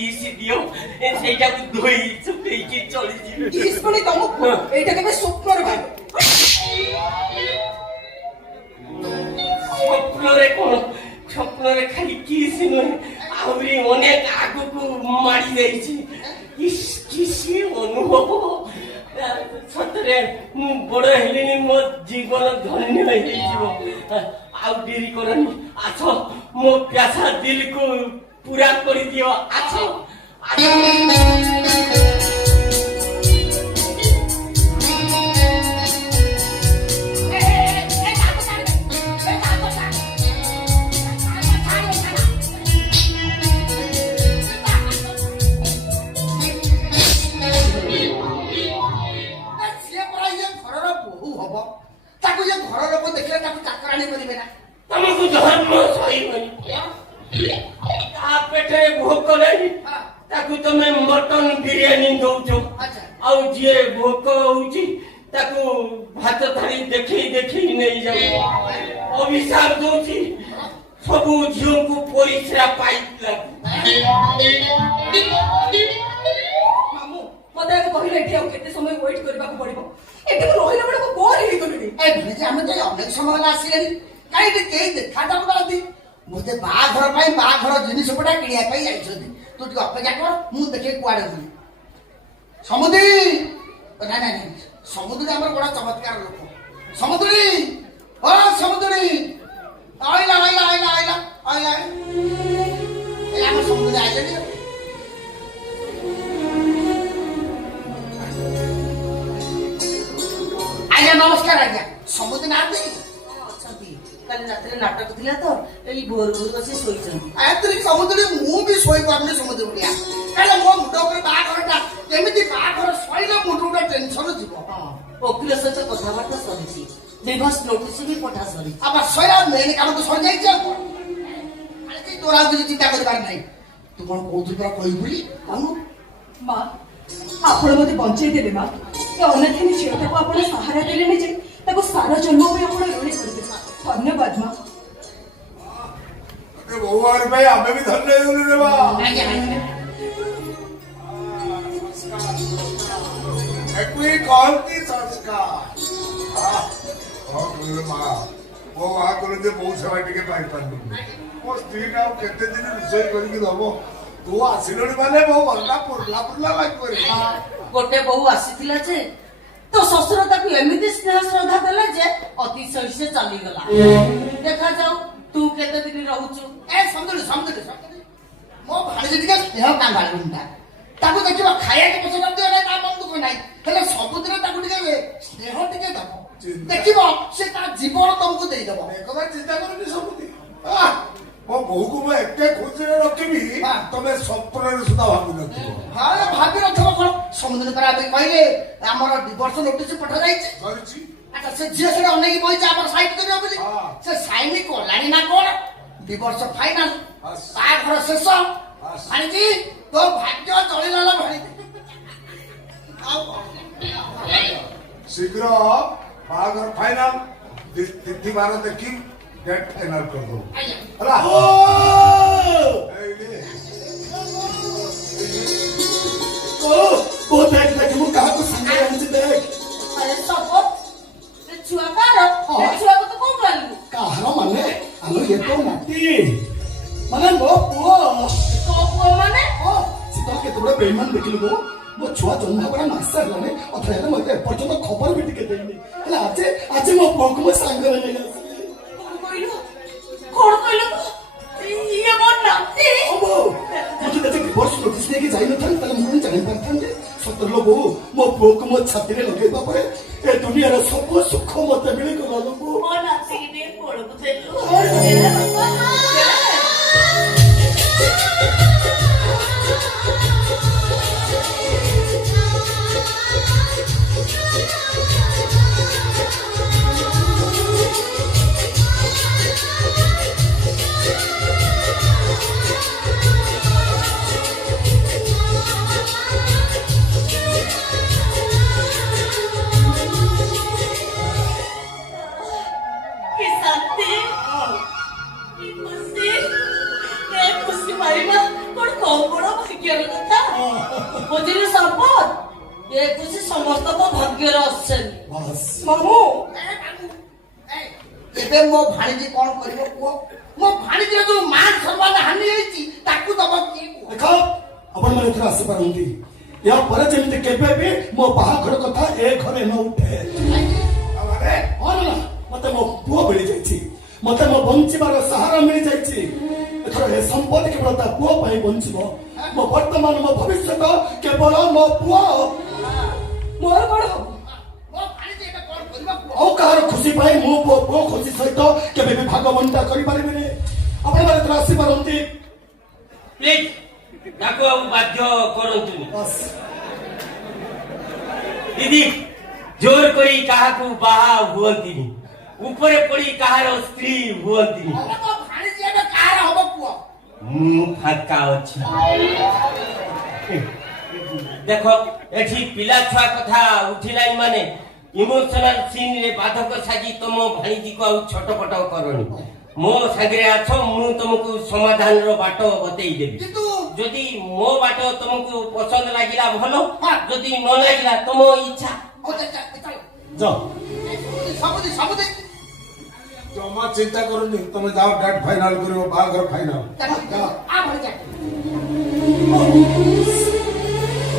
Kiss দিও সেইটাকে ধুই চুপেইকি চলে যাবে কিস করে তমক এইটা কেবে স্বপ্নর ভাই স্বপ্নরে খালি কিস নয় আହୁରି অনেক আগুকু মারি যাইছি কিসি অনুভব সତରେ ମୁଁ ବଡ଼ ହେଲିଣି ମୋ ଜୀବନ ଧନ୍ୟ ହେଇଯିବ ଆଉ ଡେରି କରନି ଆସ ମୋ ପ୍ୟାସା ଦିଲକୁ ପୁରା କରିଦିଅ ଆସ ତମକୁ ଧର୍ମ ସହିବନି ତା ପେଟରେ ଭୋକ ନାହିଁ ତାକୁ ତମେ ମଟନ ବିରିୟାନୀ ଦଉଛ ଆଉ ଯିଏ ଭୋକ ହଉଛି ତାକୁ ଭାତ ଥାଳି ଦେଖେଇ ଦେଖେଇ ନେଇଯାଉ ଅଭିଶାପ ଦଉଛି ସବୁ ଝିଅଙ୍କୁ ପରିସ୍ରା ପାଇଥିଲା ମାମୁ ମତେ ଆଗ କହିଲେ ଏଠି ଆଉ କେତେ ସମୟ ୱେଟ୍ କରିବାକୁ ପଡିବ ଏଠି ମୁଁ ରହିଲା ବେଳକୁ ବୋର ହେଇଗଲିଣି ଆମେ ତ ଅନେକ ସମୟ ହେଲା ଆସିଲେଣି କାହିଁକି କେହି ଦେଖା ଯାଉନାହାନ୍ତି ବୋଧେ ବାହାଘର ପାଇଁ ବାହାଘର ଜିନିଷ ଗୁଡା କିଣିବା ପାଇଁ ଯାଇଛନ୍ତି ତୁ ଟିକେ ଅପେକ୍ଷା କର ମୁଁ ଦେଖେ କୁଆଡେ ଗଲି ସମୁଦ୍ରୀ ନାଇଁ ନାଇଁ ନାଇଁ ସମୁଦ୍ରୀ ଆମର ବଡ ଚମତ୍କାର ଲୋକ ସମୁଦ୍ରୀ ଓ ସମୁଦ୍ରୀ ଆଇଲା ଆଇଲା ଆଇଲା ଆଇଲା ଆଇଲା ଏଇ ଆମ ସମୁଦ୍ରୀ ଆଇଲେଣି ଆଜ୍ଞା ନମସ୍କାର ଆଜ୍ଞା ସମୁଦ୍ରୀ ନାହାନ୍ତି କାଲି ରାତିରେ ନାଟକ ଥିଲା ତ ଏଇ ଭୋର ଭୋର ବସି ଶୋଇଛନ୍ତି ସମୁଦ୍ରୀ ମୁଁ ବି ଶୋଇପାରୁନି ସମୁଦ୍ର ଭଳିଆ କାରଣ ମୋ ମୁଣ୍ଡ ଉପରେ ବାହାଘରଟା କେମିତି ବାହାଘର ସଇଲେ ମୁଣ୍ଡ ଗୋଟେ ଟେନସନ ଯିବ ଓକିଲ ସହିତ କଥାବାର୍ତ୍ତା ସରିଛି ଡିଭୋର୍ସ ନୋଟିସ ବି ପଠା ସରିଛି ଆবার ସଇଲା ମେନ୍ କାମ ତ ସରିଯାଇଛି ଆଉ ତୋର ଆଉ କିଛି ଚିନ୍ତା କରିବାର ନାହିଁ ତୁ କଣ କହୁଛୁ ପରା କହିବୁ ବୋଲି କହୁନୁ ମା ଆପଣ ମତେ ବଞ୍ଚେଇ ଦେବେ ମା ଏ ଅନାଥିନୀ ଝିଅଟାକୁ ଆପଣ ସାହାରା ଦେଲେନି ଯେ ତାକୁ ସାରା ଜନ୍ମ ପାଇଁ ଆପଣ ଋଣୀ କରିଦେବେ ଧନ୍ୟବାଦ ମା बहुआर भाई हमें भी धन्य रे बा एकवी कौन की संस्कार हां बोले मां वो आ करे जे बहुत सेवा टिके पाई पांदु वो स्त्री का केते दिन विषय करी के दबो तू आसिलोनी माने वो बंदा पुरला पुरला लाग करे गोटे बहु आसीथिला जे तो ससुर ताकू एमिति स्नेह श्रद्धा देला जे अतिशय से चली गला देखा जाऊ तू केते दिन रहउछु ए समझली समझली समझली मो भाणी टिके स्नेह कांगाळुंडा ताकू देखिबा खाया के पसंद दियो ना ता बंद को नाही हेले सब दिन ताकू टिके स्नेह टिके दबो देखिबो से ता जीवन तुमको देई दबो एकबार चिंता करनी सबुती मो बहु को मैं एकटे खुशी रखिबी तमे सपन रे सुदा भाबी नथिबो हां भाबी नथिबो कोन समुद्र पर आबे कहले हमर डिवोर्स नोटिस पठा जाईछि करछि अच्छा से झियो से अनेक बहिछि हमर साइड करियो बोली से साइन कोलानी ना कोन डिवोर्स फाइनल बाघर शेष भाणीजी तो भाग्य चलिला भाणीजी शीघ्र बाघर फाइनल तिथि बार देखि डेट फाइनल कर दो हला ओ देख देख मु कहा को संगे आनी देख अरे सब ते छुआ कार ते छुआ को तो कोन लालू काहर माने आलो ये तो नाती माने मो पुओ तो पुओ माने ओ सीता के तोड़े बेईमान देखिलु मो छुआ जन्म बड़ा मास्टर लाने अथरे मते पर्यंत खबर भी टिके देनी हला आज मो पुओ को मो संग रे नहीं कोन कहलो ये मोर नाती ओबो मुझे तो डिवोर्स नोटिस लेके जाई न थान तले मुन जानि परथान जे सतर लोग मो पुओ को मो छाती रे लगेबा परे ए दुनिया रे सब सुख मते मिले को लोग मोर नाती के कोड़ बुझेलु ସମ୍ପଦ ଏ ଖୁସି ସମସ୍ତଙ୍କ ଭାଗ୍ୟରେ ଆସେନି। ବାସ୍ ମାମୁଁ ଏବେ ମୋ ଭାଣିଜୀ କଣ କରିବ କୁହ? ମୋ ଭାଣିଜୀର ଯୋଉ ମାନ ସମ୍ମାନ ହାନି ହେଇଛି ତାକୁ ଦବ କିଏ କୁହ? ଦେଖ ଆପଣମାନେ ଏଥର ଆସିପାରନ୍ତି। ୟା ପରେ ଯେମିତି କେବେ ବି ମୋ ବାହାଘର କଥା ଏ ଘରେ ନ ଉଠେ। ହଁ ନା ମତେ ମୋ ପୁଅ ମିଳିଯାଇଛି, ମତେ ମୋ ବଞ୍ଚିବାର ସାହାରା ମିଳିଯାଇଛି। ଏଥର ଏ ସମ୍ପତ୍ତି କେବଳ ତା ପୁଅ ପାଇଁ ବଞ୍ଚିବ। ମୋ ବର୍ତ୍ତମାନ ମୋ ଭବିଷ୍ୟତ କେବଳ ମୋ ପୁଅ। ମୋର କଣ ହବ? ମୋ ଭାଣିଜୀ ଏବେ କଣ କରିବ କୁହ? ଆଉ କାହାର ଖୁସି ପାଇଁ ମୁଁ ପୁଅ ଖୁସି ସହିତ କେବେ ବି ଭାଗ ବଣ୍ଟା କରିପାରିବିନି। ଆପଣମାନେ ଏଥର ଆସିପାରନ୍ତି। ପ୍ଲିଜ ତାକୁ ଆଉ ବାଧ୍ୟ କରନ୍ତୁନି। ବାସ୍ ଦିଦି ଜୋର କରି କାହାକୁ ବାହା ହୁଅନ୍ତିନି, ଉପରେ ପଡି କାହାର ସ୍ତ୍ରୀ ହୁଅନ୍ତିନି। ମୋ ଭାଣିଜୀ ଏବେ କାହାର ହବ କୁହ? ମୁଁ ଫାଙ୍କା ଅଛି। ଦେଖ ଏଠି ପିଲା ଛୁଆ କଥା ଉଠିଲାଣି ମାନେ ଇମୋସନାଲ ସିନ୍ ରେ ବାଧକ ସାଜି ତମ ଭାଣିଜୀକୁ ଆଉ ଛଟପଟ କରନି। ମୋ ସାଙ୍ଗରେ ଆଛ, ମୁଁ ତମକୁ ସମାଧାନର ବାଟ ବତେଇ ଦେବି। କିନ୍ତୁ ଯଦି ମୋ ବାଟ ତମକୁ ପସନ୍ଦ ଲାଗିଲା ଭଲ, ଯଦି ନ ଲାଗିଲା ତମ ଇଚ୍ଛା। ଯାଅ ସବୁଦି ଜମା ଚିନ୍ତା କରୁନି, ତମେ ଯାଅ ଡେଟ୍ ଫାଇନାଲ କରିବ, ବାହାଘର ଫାଇନାଲ।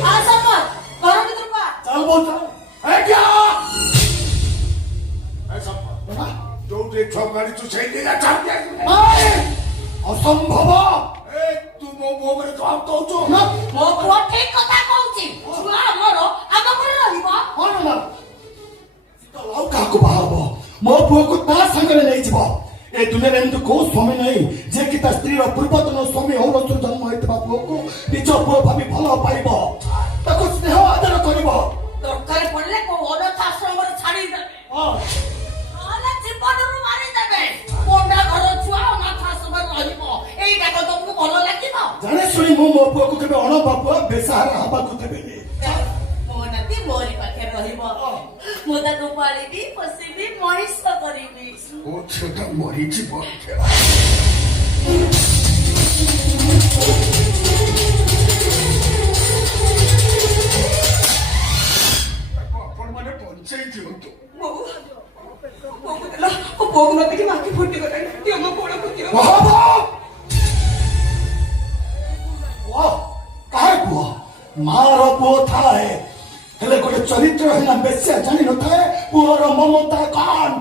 ଆ ସମ୍ପଦ ଘର ଭିତରକୁ ଆ। ଚାଲ ବୋଲ ଚାଲ। ଆଜ୍ଞା ଯୋଉଠି ଛଅ ମାରିଛୁ ସେଇଠି ଚାଲି ଅସମ୍ଭବ। ତୁ ମୋ ମୁହଁରେ ଜବାବ ଦଉଛୁ? ମୋ ପୁଅ ଠିକ କଥା କହୁଛି। ଛୁଆ ଆମର ଆମ ଘରେ ରହିବ। ହଁ ନା ଆଉ କାହାକୁ ବାହା ହବ? ମୋ ପୁଅକୁ ତା ସାଙ୍ଗରେ ନେଇଯିବ। ଏ ଦୁନିଆରେ ଏମିତି କୋଉ ସ୍ୱାମୀ ନାହିଁ ଯେ କି ତା ସ୍ତ୍ରୀର ପୂର୍ବତନ ସ୍ୱାମୀ ଔରସରୁ ଜନ୍ମ ହେଇଥିବା ପୁଅକୁ ନିଜ ପୁଅ ଭାବି ଭଲ ପାଇବ, ତାକୁ ସ୍ନେହ ଆଦର କରିବ। ଦରକାର ପଡ଼ିଲେ କୋଉ ଅନାଥ ଆଶ୍ରମରେ ଛାଡ଼ିଦେବେ, ନହେଲେ ଜୀବନରୁ ମାରିଦେବେ। ପଣ୍ଡା ଘର ଛୁଆ ଅନାଥ ଆଶ୍ରମରେ ରହିବ, ଏଇଟା କଣ ତମକୁ ଭଲ ଲାଗିବ? ଜାଣି ଶୁଣି ମୁଁ ମୋ ପୁଅକୁ କେବେ ଅଣବାପୁଆ ବେସାହାରା ହବାକୁ ଦେବିନି। ମୋ ନାତି ମୋରି ପାଖରେ ରହିବ। ମୁଁ ତାକୁ ପାଳିବି, ପୋଷିବି, ମଣିଷ କରିବି। ମୋ ଝିଅଟା ମରିଯିବ। ଆପଣମାନେ ବଞ୍ଚେଇ ଦିଅନ୍ତୁ। ବୋଉ ନଦୀକି ମାଟି ଫୁଟିଗଲାଣି। ଦିଅ ମୋ ଗୋଡ଼କୁ ଦିଅ। କାହାର ପୁଅ? ମାର ପୁଅ ଥାଏ, ହେଲେ ଗୋଟେ ଚରିତ୍ରହୀନ ବେଶ୍ୟା ଜାଣିନଥାଏ ପୁଅର ମମତା କଣ।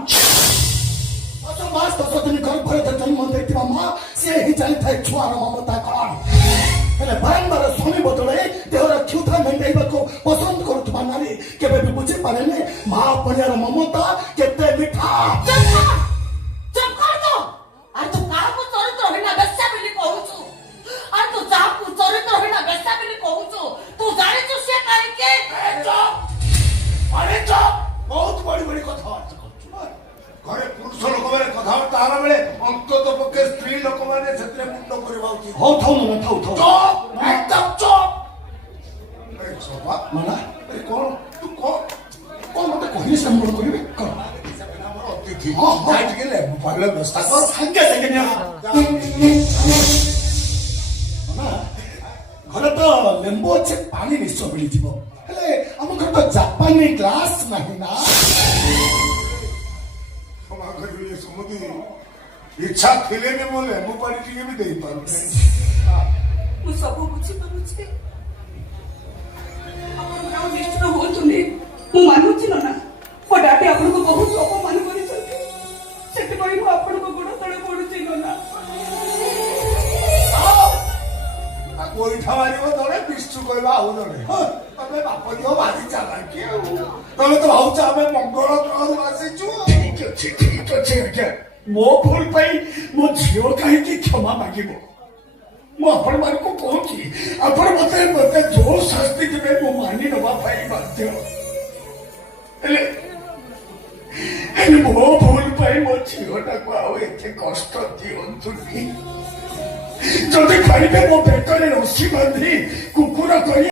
10 ମାସ 10 ଦିନ ଗର୍ଭରେ ଜନ୍ମ ଦେଇଥିବା ମା ସିଏ ହିଁ ଜାଣିଥାଏ ଛୁଆର ମମତା କଣ। ହେଲେ ବାରମ୍ବାର ସ୍ୱାମୀ ବଦଳାଇ ଦେହର କ୍ଷୁଧା ମେଣ୍ଟାଇବାକୁ ପସନ୍ଦ କରୁଥିବା ନାରୀ କେବେ ବି ବୁଝିପାରେନି ମା ପଣିଆର ମମତା କେତେ ମିଠା। ଚୁପ୍ କର ତ। ଆରେ ତୁ କାହାକୁ ଚରିତ୍ରହୀନ ବେଶ୍ୟା ବୋଲି କହୁଛୁ? ଆରେ ତୁ ଯାହାକୁ ଚରିତ୍ରହୀନ ବେଶ୍ୟା ବୋଲି କହୁଛୁ, ତୁ ଜାଣିଛୁ ସିଏ କାହିଁକି? ବହୁତ ବଡି ବଡି କଥାବାର୍ତ୍ତା କରୁଛୁ। ଘରେ ପୁରୁଷ ଲୋକମାନେ କଥାବାର୍ତ୍ତା ହେଲା ବେଳେ ଅନ୍ତତ ପକ୍ଷେ ସ୍ତ୍ରୀ ଲୋକମାନେ ସେଥିରେ ମୁଣ୍ଡ କରିବା ଉଚିତ। ହଉ ଥାଉ ନା ଥାଉ ଥାଉ ଚୁପ୍, ଏକଦମ ଚୁପ୍। ସଭା ମାନା କଣ ତୁ କଣ କଣ ମତେ କହିଲେ ସେ ମୋର କରିବେ କଣ? ଆମର ଅତିଥି ଯାଇ ଟିକେ ଲେମ୍ବୁ ପାଣିର ବ୍ୟବସ୍ଥା କର। ସାଙ୍ଗେ ସାଙ୍ଗେ ନିଅ। ମାମା, ଘରେ ତ ଲେମ୍ବୁ ଅଛି, ପାଣି ନିଶ୍ଚୟ ମିଳିଯିବ, ହେଲେ ଆମ ଘରେ ତ ଜାପାନୀ ଗ୍ଲାସ ନାହିଁ ନା। କ୍ଷମା କରିବେ ସମୁଦି, ଇଚ୍ଛା ଥିଲେ ବି ମୁଁ ଲେମ୍ବୁ ପାଣି ଟିକେ ବି ଦେଇପାରୁନି। ମୁଁ ସବୁ ବୁଝିପାରୁଛି। ଆପଣ ଆଉ ନିଷ୍ଠୁର ହୁଅନ୍ତୁନି। ମୁଁ ମାନୁଛି ନା ମୋ ଡାଡି ଆପଣଙ୍କୁ ବହୁତ ଅପମାନ କରିଛନ୍ତି, ସେଥିପାଇଁ ମୁଁ ଆପଣଙ୍କ ଗୋଡ଼ ତଳେ ପଡୁଛି ନା। ତାକୁ ଗୋଇଠା ମାରିବ ଜଣେ, ବିଶୁ କହିବା ଆଉ ଜଣେ। ତମେ ବାପ ଝିଅ ଭାରି ଚାଲାକି ଆଉ। ତମେ ତ ଭାବୁଛ ଆମେ ମଙ୍ଗଳ ଗ୍ରହରୁ ଆସିଛୁ। ଠିକ ଅଛି ଆଜ୍ଞା, ମୋ ଭୁଲ ପାଇଁ ମୋ ଝିଅ କାହିଁକି କ୍ଷମା ମାଗିବ? ମୁଁ ଆପଣମାନଙ୍କୁ କହୁଛି, ଆପଣ ମତେ ଯୋଉ ଶାସ୍ତି ଦେବେ ମୁଁ ମାନି ନେବା ପାଇଁ ବାଧ୍ୟ। ହେଲେ ମୋ ଭୁଲ ପାଇଁ ମୋ ଝିଅଟାକୁ ଆଉ ଏତେ କଷ୍ଟ ଦିଅନ୍ତୁନି। ଯଦି ପାରିବେ ମୋ ବେକରେ ରସି ବାନ୍ଧି କୁକୁର କରି